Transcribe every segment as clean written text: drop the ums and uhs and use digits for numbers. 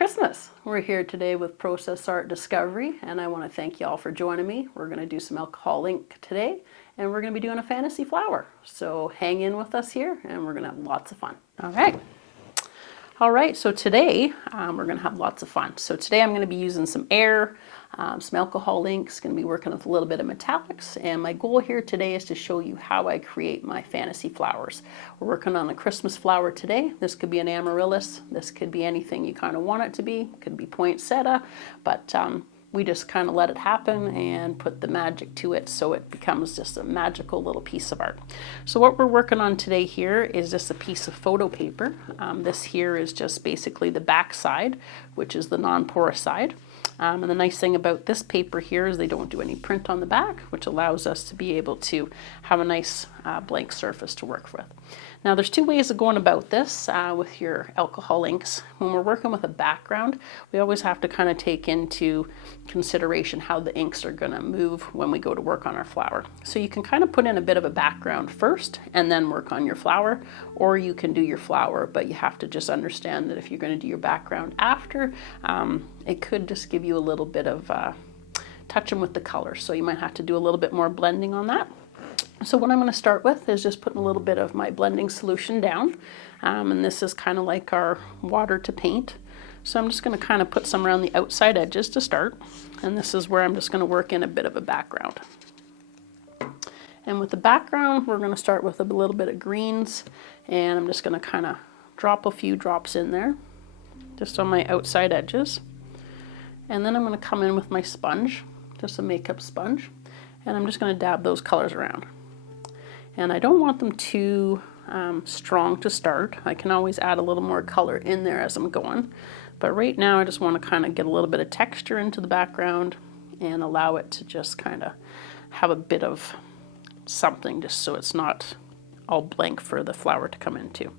Christmas. We're here today with Process Art Discovery, and I want to thank you all for joining me. We're going to do some alcohol ink today, and we're going to be doing a fantasy flower. So hang in with us here, and we're going to have lots of fun. All right, so today we're going to have lots of fun. So today I'm going to be using some air, some alcohol inks, going to be working with a little bit of metallics, and my goal here today is to show you how I create my fantasy flowers. We're working on a Christmas flower today. This could be an amaryllis, this could be anything you kind of want it to be, it could be poinsettia, but we just kind of let it happen and put the magic to it so it becomes just a magical little piece of art. So what we're working on today here is just a piece of photo paper. This here is just basically the back side, which is the non-porous side. And the nice thing about this paper here is they don't do any print on the back, which allows us to be able to have a nice blank surface to work with. Now there's two ways of going about this with your alcohol inks. When we're working with a background, we always have to kind of take into consideration how the inks are going to move when we go to work on our flower. So you can kind of put in a bit of a background first and then work on your flower, or you can do your flower, but you have to just understand that if you're going to do your background after, it could just give you a little bit of touching with the color. So you might have to do a little bit more blending on that. So what I'm going to start with is just putting a little bit of my blending solution down, and this is kind of like our water to paint. So I'm just going to kind of put some around the outside edges to start, and this is where I'm just going to work in a bit of a background. And with the background, we're going to start with a little bit of greens, and I'm just going to kind of drop a few drops in there, just on my outside edges. And then I'm going to come in with my sponge, just a makeup sponge, and I'm just going to dab those colors around. And I don't want them too strong to start. I can always add a little more color in there as I'm going. But right now I just want to kind of get a little bit of texture into the background and allow it to just kind of have a bit of something, just so it's not all blank for the flower to come into.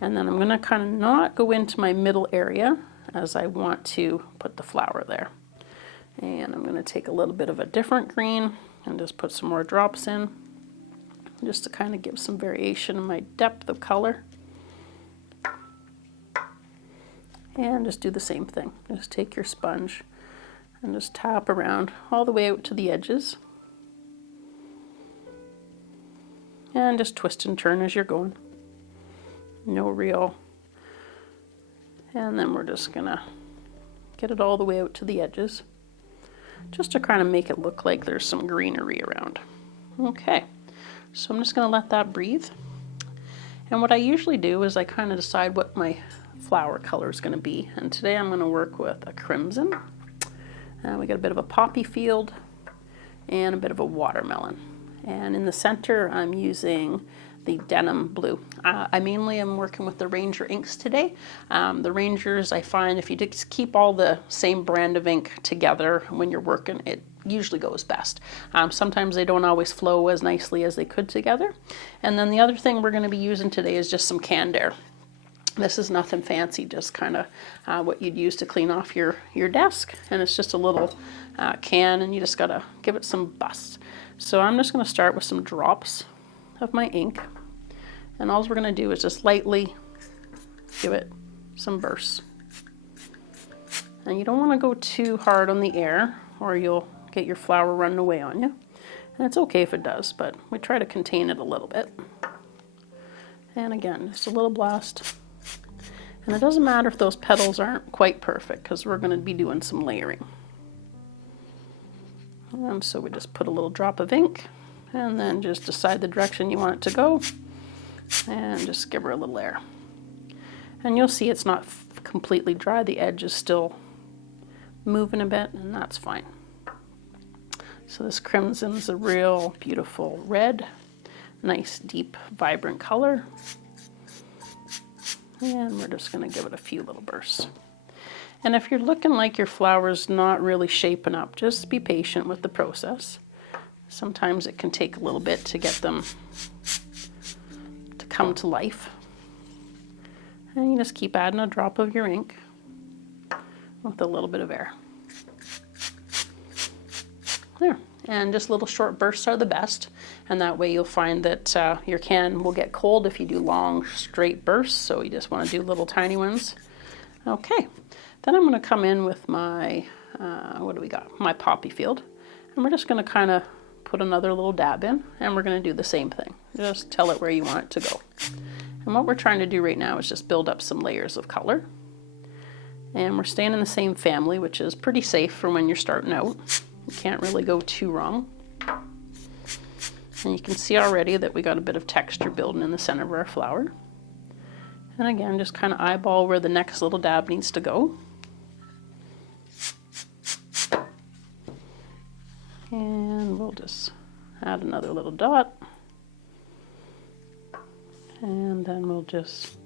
And then I'm going to kind of not go into my middle area, as I want to put the flower there. And I'm going to take a little bit of a different green and just put some more drops in, just to kind of give some variation in my depth of color. And just do the same thing. Just take your sponge and just tap around all the way out to the edges. And just twist and turn as you're going. No real. And then we're just gonna get it all the way out to the edges, just to kind of make it look like there's some greenery around. Okay, so I'm just going to let that breathe. And what I usually do is I kind of decide what my flower color is going to be. And today I'm going to work with a crimson. We got a bit of a poppy field and a bit of a watermelon. And in the center I'm using the denim blue. I mainly am working with the Ranger inks today. The Rangers, I find if you just keep all the same brand of ink together when you're working, it usually goes best. Sometimes they don't always flow as nicely as they could together. And then the other thing we're going to be using today is just some canned air. This is nothing fancy, just kind of what you'd use to clean off your desk. And it's just a little can, and you just got to give it some bust. So I'm just going to start with some drops of my ink, and all we're going to do is just lightly give it some bursts. And you don't want to go too hard on the air, or you'll get your flower running away on you. And it's okay if it does, but we try to contain it a little bit. And again, just a little blast. And it doesn't matter if those petals aren't quite perfect, because we're going to be doing some layering. And so we just put a little drop of ink, and then just decide the direction you want it to go, and just give her a little air. And you'll see it's not completely dry. The edge is still moving a bit, and that's fine. So this crimson is a real beautiful red, nice deep vibrant color. And we're just going to give it a few little bursts. And if you're looking like your flower's not really shaping up, just be patient with the process. Sometimes it can take a little bit to get them to come to life. And you just keep adding a drop of your ink with a little bit of air. There. And just little short bursts are the best. And that way you'll find that your can will get cold if you do long, straight bursts. So you just want to do little tiny ones. Okay. Then I'm going to come in with my, what do we got? My poppy field. And we're just going to kind of put another little dab in, and we're going to do the same thing. Just tell it where you want it to go. And what we're trying to do right now is just build up some layers of color. And we're staying in the same family, which is pretty safe for when you're starting out. You can't really go too wrong. And you can see already that we got a bit of texture building in the center of our flower. And again, just kind of eyeball where the next little dab needs to go. And we'll just add another little dot. And then we'll just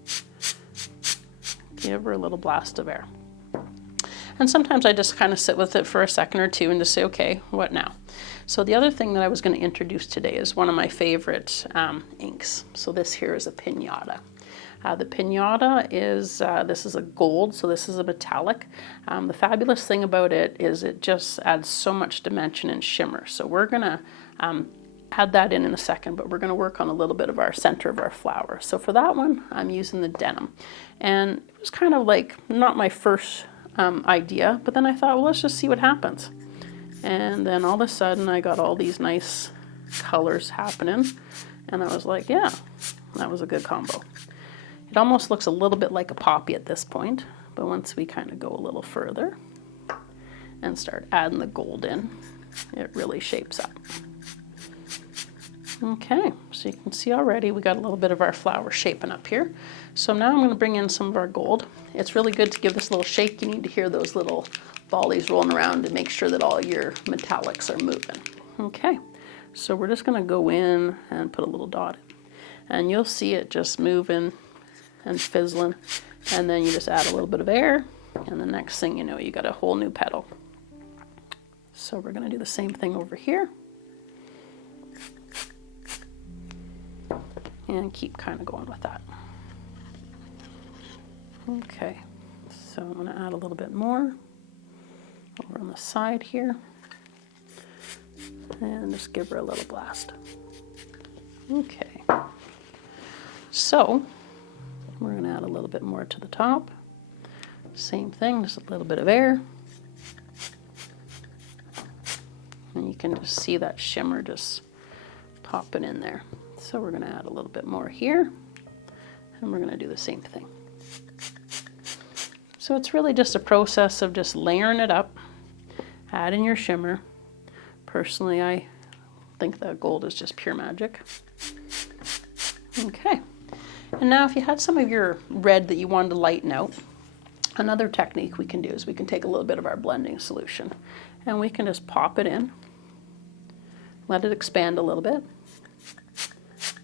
give her a little blast of air. And sometimes I just kind of sit with it for a second or two and just say, okay, what now? So the other thing that I was going to introduce today is one of my favorite inks. So this here is a Pinata. The Pinata is, this is a gold, so this is a metallic. The fabulous thing about it is it just adds so much dimension and shimmer. So we're going to add that in a second, but we're going to work on a little bit of our center of our flower. So for that one, I'm using the denim. And it was kind of like not my first idea, but then I thought, well, let's just see what happens. And then all of a sudden I got all these nice colors happening, and I was like, yeah, that was a good combo. It almost looks a little bit like a poppy at this point, but once we kind of go a little further and start adding the gold in, it really shapes up. Okay, so you can see already we got a little bit of our flower shaping up here. So now I'm going to bring in some of our gold. It's really good to give this a little shake. You need to hear those little volleys rolling around to make sure that all your metallics are moving. Okay, so we're just going to go in and put a little dot in. And you'll see it just moving and fizzling. And then you just add a little bit of air. And the next thing you know, you got a whole new petal. So we're going to do the same thing over here. And keep kind of going with that. Okay, so I'm going to add a little bit more over on the side here. And just give her a little blast. Okay, so we're going to add a little bit more to the top. Same thing, just a little bit of air. And you can just see that shimmer just popping in there. So we're going to add a little bit more here, and we're going to do the same thing. So it's really just a process of just layering it up, adding your shimmer. Personally, I think that gold is just pure magic. Okay, and now if you had some of your red that you wanted to lighten out, another technique we can do is we can take a little bit of our blending solution, and we can just pop it in, let it expand a little bit,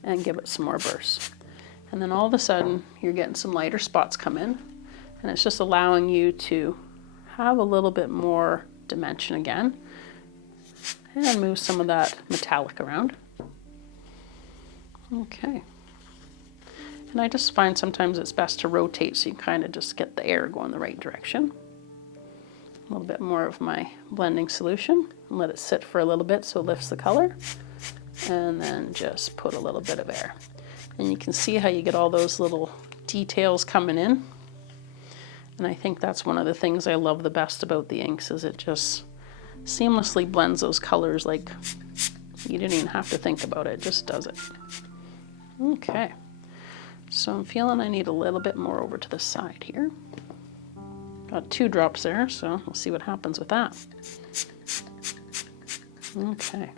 and give it some more bursts. And then all of a sudden you're getting some lighter spots come in, and it's just allowing you to have a little bit more dimension again and move some of that metallic around. Okay, and I just find sometimes it's best to rotate so you can kind of just get the air going the right direction. A little bit more of my blending solution and let it sit for a little bit so it lifts the color. And then just put a little bit of air. And you can see how you get all those little details coming in. And I think that's one of the things I love the best about the inks is it just seamlessly blends those colors like you didn't even have to think about it, it just does it. Okay, so I'm feeling I need a little bit more over to the side here. Got 2 drops there, so we'll see what happens with that. Okay.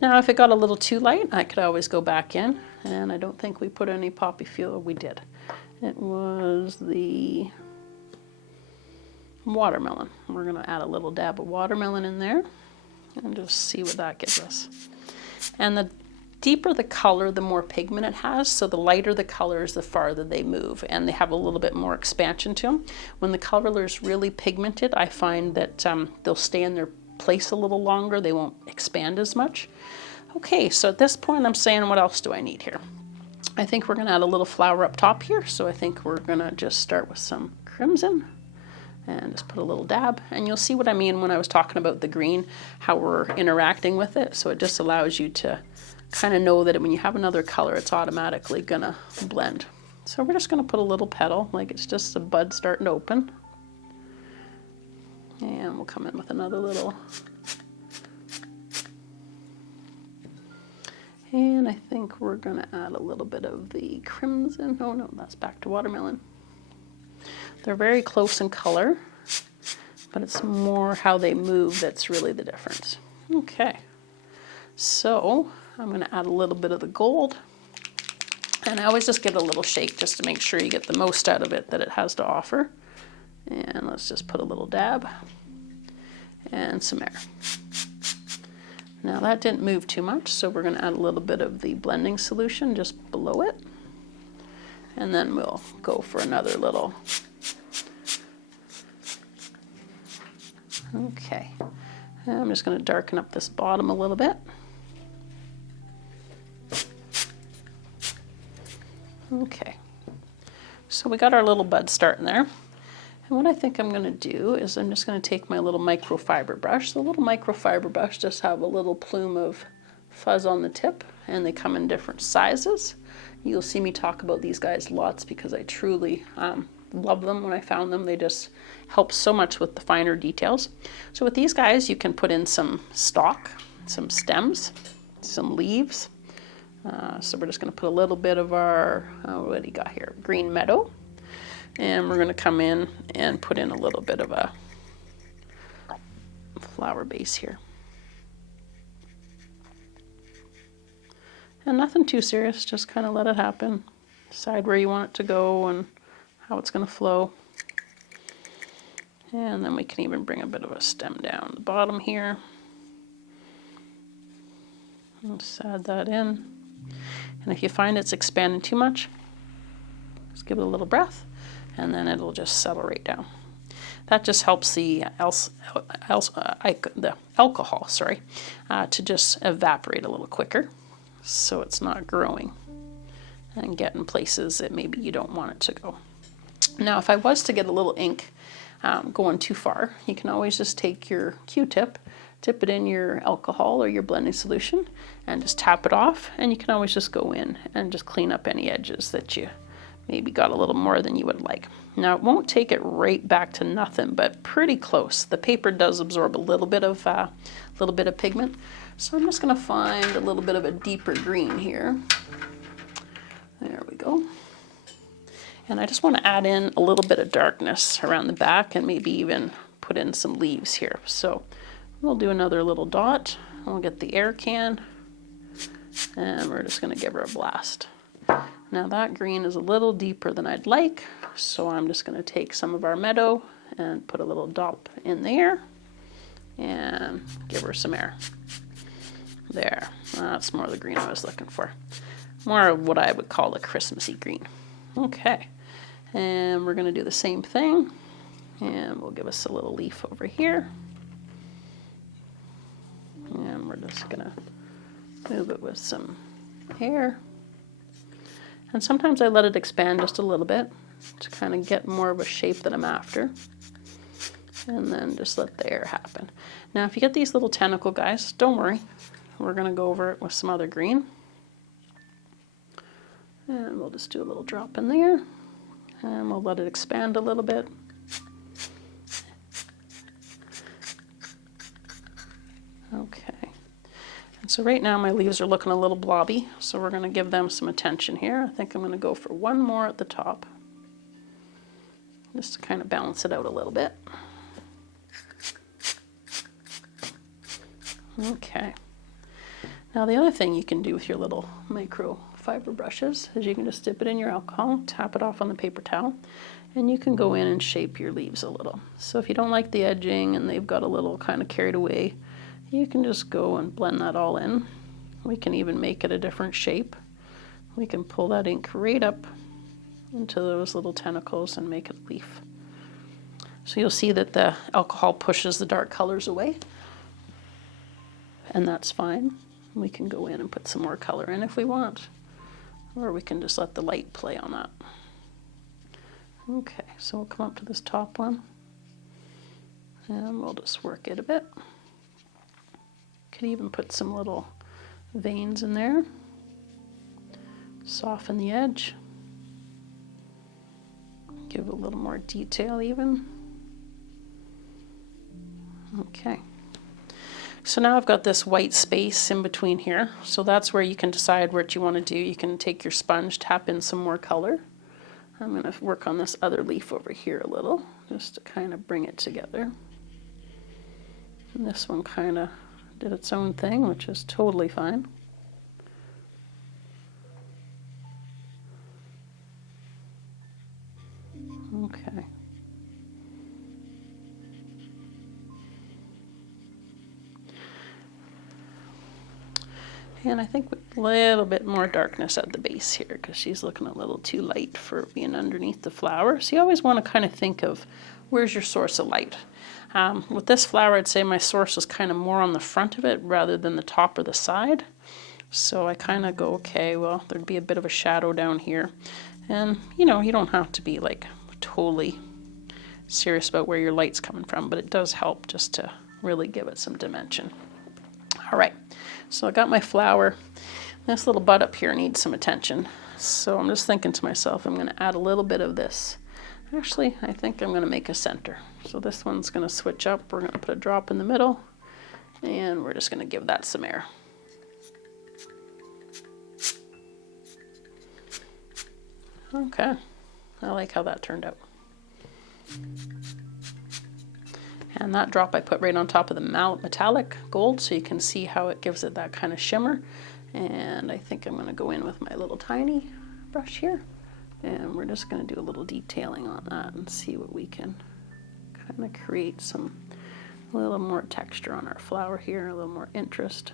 Now, if it got a little too light, I could always go back in, and I don't think we put any poppy field. We did. It was the watermelon. We're going to add a little dab of watermelon in there and just see what that gives us. And the deeper the color, the more pigment it has, so the lighter the colors, the farther they move, and they have a little bit more expansion to them. When the color is really pigmented, I find that they'll stay in their place a little longer, they won't expand as much. Okay, so at this point I'm saying, what else do I need here? I think we're going to add a little flower up top here, so I think we're going to just start with some crimson and just put a little dab, and you'll see what I mean when I was talking about the green, how we're interacting with it. So it just allows you to kind of know that when you have another color, it's automatically gonna blend. So we're just going to put a little petal, like it's just a bud starting to open. And we'll come in with another little. And I think we're going to add a little bit of the crimson. Oh no, that's back to watermelon. They're very close in color, but it's more how they move that's really the difference. Okay, so I'm going to add a little bit of the gold. And I always just give it a little shake just to make sure you get the most out of it that it has to offer. And let's just put a little dab and some air. Now that didn't move too much, so we're going to add a little bit of the blending solution just below it. And then we'll go for another little. Okay, and I'm just going to darken up this bottom a little bit. Okay, so we got our little bud starting there. And what I think I'm going to do is I'm just going to take my little microfiber brush. The little microfiber brush just have a little plume of fuzz on the tip, and they come in different sizes. You'll see me talk about these guys lots because I truly love them when I found them. They just help so much with the finer details. So with these guys, you can put in some stalk, some stems, some leaves. So we're just going to put a little bit of our, what do you got here? Green meadow. And we're going to come in and put in a little bit of a flower base here. And nothing too serious, just kind of let it happen. Decide where you want it to go and how it's going to flow. And then we can even bring a bit of a stem down the bottom here. Just add that in. And if you find it's expanding too much, just give it a little breath, and then it'll just settle right down. That just helps the alcohol, to just evaporate a little quicker, so it's not growing and get in places that maybe you don't want it to go. Now, if I was to get a little ink going too far, you can always just take your Q-tip, dip it in your alcohol or your blending solution, and just tap it off, and you can always just go in and just clean up any edges that you maybe got a little more than you would like. Now, it won't take it right back to nothing, but pretty close. The paper does absorb a little bit of pigment, so I'm just going to find a little bit of a deeper green here. There we go. And I just want to add in a little bit of darkness around the back and maybe even put in some leaves here. So we'll do another little dot. We'll get the air can, and we're just going to give her a blast. Now that green is a little deeper than I'd like, so I'm just going to take some of our meadow and put a little dot in there and give her some air. There, that's more the green I was looking for. More of what I would call a Christmassy green. Okay, and we're going to do the same thing, and we'll give us a little leaf over here. And we're just going to move it with some air. And sometimes I let it expand just a little bit to kind of get more of a shape that I'm after. And then just let the air happen. Now, if you get these little tentacle guys, don't worry. We're going to go over it with some other green. And we'll just do a little drop in there. And we'll let it expand a little bit. Okay. And so right now my leaves are looking a little blobby, so we're going to give them some attention here. I think I'm going to go for one more at the top, just to kind of balance it out a little bit. Okay. Now the other thing you can do with your little microfiber brushes is you can just dip it in your alcohol, tap it off on the paper towel, and you can go in and shape your leaves a little. So if you don't like the edging and they've got a little kind of carried away, you can just go and blend that all in. We can even make it a different shape. We can pull that ink right up into those little tentacles and make it a leaf. So you'll see that the alcohol pushes the dark colors away, and that's fine. We can go in and put some more color in if we want, or we can just let the light play on that. Okay, so we'll come up to this top one, and we'll just work it a bit. Could even put some little veins in there, soften the edge. give a little more detail even. Okay. So now I've got this white space in between here. So that's where you can decide what you want to do. You can take your sponge, tap in some more color. I'm going to work on this other leaf over here a little, just to kind of bring it together. And this one kind of did its own thing, which is totally fine. Okay. And I think with a little bit more darkness at the base here, because she's looking a little too light for being underneath the flower. So you always want to kind of think of where's your source of light. With this flower, I'd say my source is kind of more on the front of it rather than the top or the side. So I kind of go, okay, well, there'd be a bit of a shadow down here. And, you know, you don't have to be like totally serious about where your light's coming from, but it does help just to really give it some dimension. All right, so I got my flower. This little bud up here needs some attention. So I'm just thinking to myself, I'm going to add a little bit of this. Actually, I think I'm going to make a center. So this one's going to switch up. We're going to put a drop in the middle, and we're just going to give that some air. Okay, I like how that turned out. And that drop I put right on top of the metallic gold, so you can see how it gives it that kind of shimmer. And I think I'm going to go in with my little tiny brush here, and we're just going to do a little detailing on that and see what we can kind of create a little more texture on our flower here, a little more interest.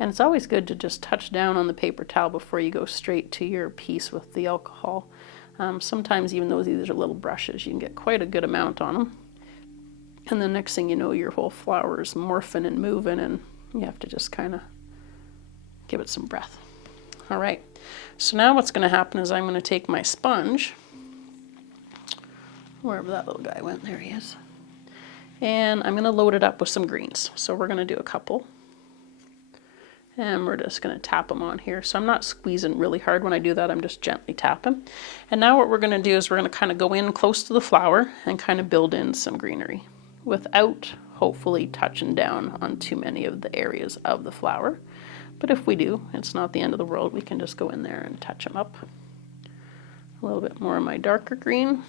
And it's always good to just touch down on the paper towel before you go straight to your piece with the alcohol. Sometimes even though these are little brushes, you can get quite a good amount on them. And the next thing you know, your whole flower is morphing and moving, and you have to just kind of give it some breath. All right, so now what's going to happen is I'm going to take my sponge, wherever that little guy went, there he is, and I'm going to load it up with some greens. So we're going to do a couple. And we're just going to tap them on here. So I'm not squeezing really hard when I do that. I'm just gently tapping. And now what we're going to do is we're going to kind of go in close to the flower and kind of build in some greenery without hopefully touching down on too many of the areas of the flower. But if we do, it's not the end of the world. We can just go in there and touch them up. A little bit more of my darker green.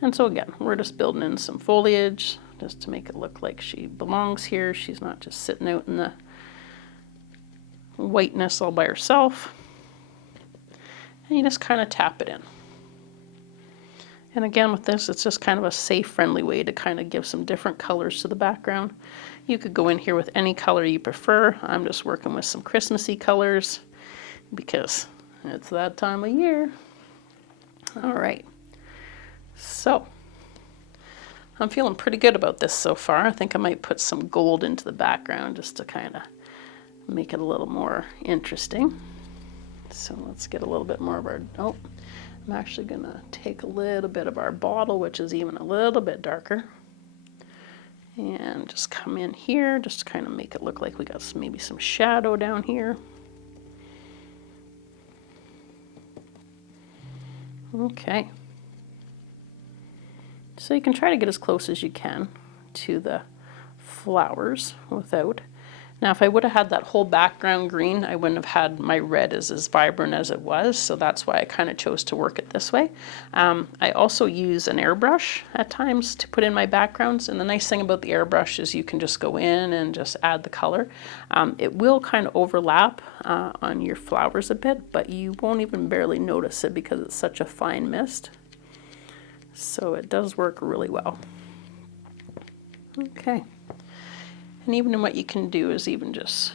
And so again, we're just building in some foliage just to make it look like she belongs here. She's not just sitting out in the whiteness all by herself. And you just kind of tap it in. And again with this, it's just kind of a safe, friendly way to kind of give some different colors to the background. You could go in here with any color you prefer. I'm just working with some Christmassy colors because it's that time of year. All right, so I'm feeling pretty good about this so far. I think I might put some gold into the background just to kind of make it a little more interesting. So let's get a little bit more of our, oh, I'm actually going to take a little bit of our bottle, which is even a little bit darker, and just come in here just to kind of make it look like we got some, maybe some shadow down here. Okay. So you can try to get as close as you can to the flowers without. Now, if I would have had that whole background green, I wouldn't have had my red as vibrant as it was, so that's why I kind of chose to work it this way. I also use an airbrush at times to put in my backgrounds, and the nice thing about the airbrush is you can just go in and just add the color. It will kind of overlap on your flowers a bit, but you won't even barely notice it because it's such a fine mist. So it does work really well. Okay. And even what you can do is even just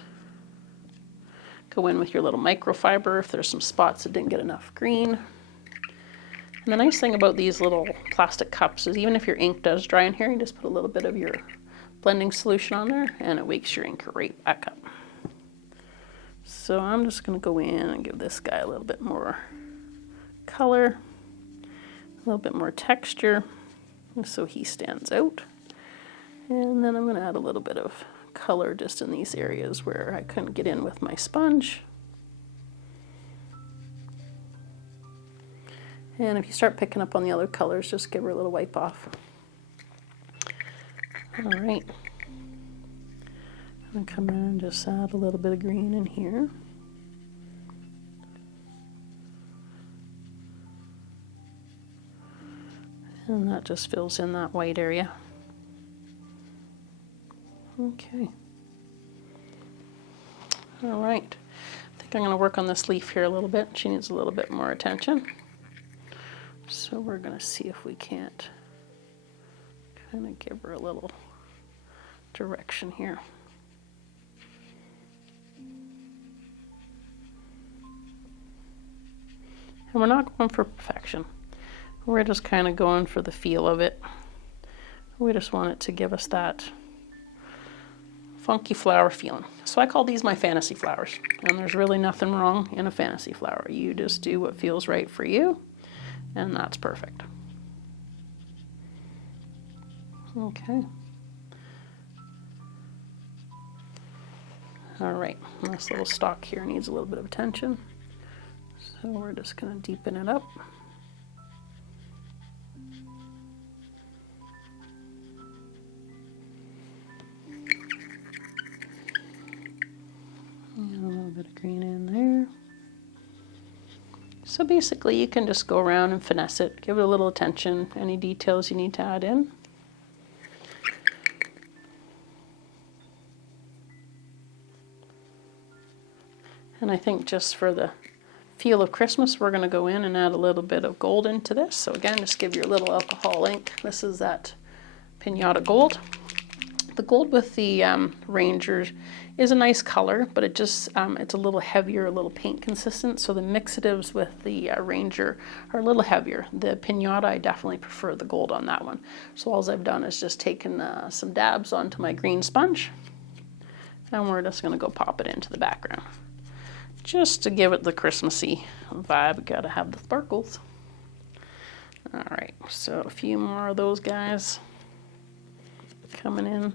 go in with your little microfiber if there's some spots that didn't get enough green. And the nice thing about these little plastic cups is even if your ink does dry in here, you just put a little bit of your blending solution on there and it wakes your ink right back up. So I'm just going to go in and give this guy a little bit more color, a little bit more texture, so he stands out. And then I'm going to add a little bit of color just in these areas where I couldn't get in with my sponge. And if you start picking up on the other colors, just give her a little wipe off. All right. I'm going to come in and just add a little bit of green in here. And that just fills in that white area. Okay. All right. I think I'm going to work on this leaf here a little bit. She needs a little bit more attention. So we're going to see if we can't kind of give her a little direction here. And we're not going for perfection. We're just kind of going for the feel of it. We just want it to give us that funky flower feeling. So I call these my fantasy flowers. And there's really nothing wrong in a fantasy flower. You just do what feels right for you, and that's perfect. Okay. All right, this little stalk here needs a little bit of attention. So we're just going to deepen it up. And a little bit of green in there. So basically you can just go around and finesse it, give it a little attention, any details you need to add in. And I think just for the feel of Christmas, we're going to go in and add a little bit of gold into this. So again, just give your little alcohol ink. This is that Pinata Gold. The gold with the Ranger is a nice color, but it just it's a little heavier, a little paint consistent. So the mixatives with the Ranger are a little heavier. The Pinata, I definitely prefer the gold on that one. So all I've done is just taken some dabs onto my green sponge, and we're just going to go pop it into the background. Just to give it the Christmassy vibe, gotta have the sparkles. All right, so a few more of those guys coming in.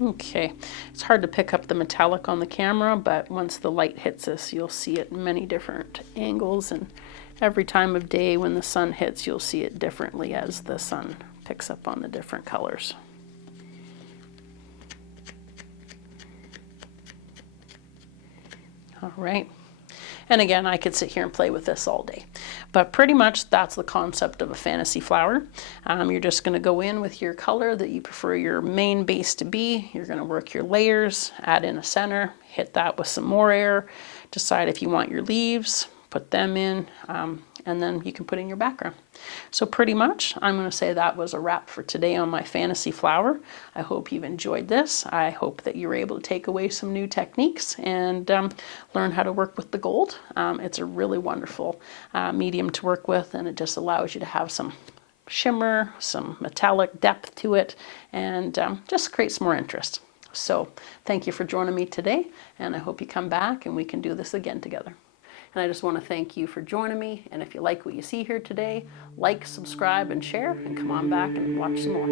Okay, it's hard to pick up the metallic on the camera, but once the light hits this, you'll see it in many different angles, and every time of day when the sun hits, you'll see it differently as the sun picks up on the different colors. All right. And again, I could sit here and play with this all day. But pretty much that's the concept of a fantasy flower. You're just going to go in with your color that you prefer your main base to be. You're going to work your layers, add in a center, hit that with some more air, decide if you want your leaves, put them in, and then you can put in your background. So pretty much, I'm going to say that was a wrap for today on my fantasy flower. I hope you've enjoyed this. I hope that you were able to take away some new techniques and learn how to work with the gold. It's a really wonderful medium to work with, and it just allows you to have some shimmer, some metallic depth to it, and just creates more interest. So thank you for joining me today, and I hope you come back and we can do this again together. And I just want to thank you for joining me. And if you like what you see here today, like, subscribe, and share, and come on back and watch some more.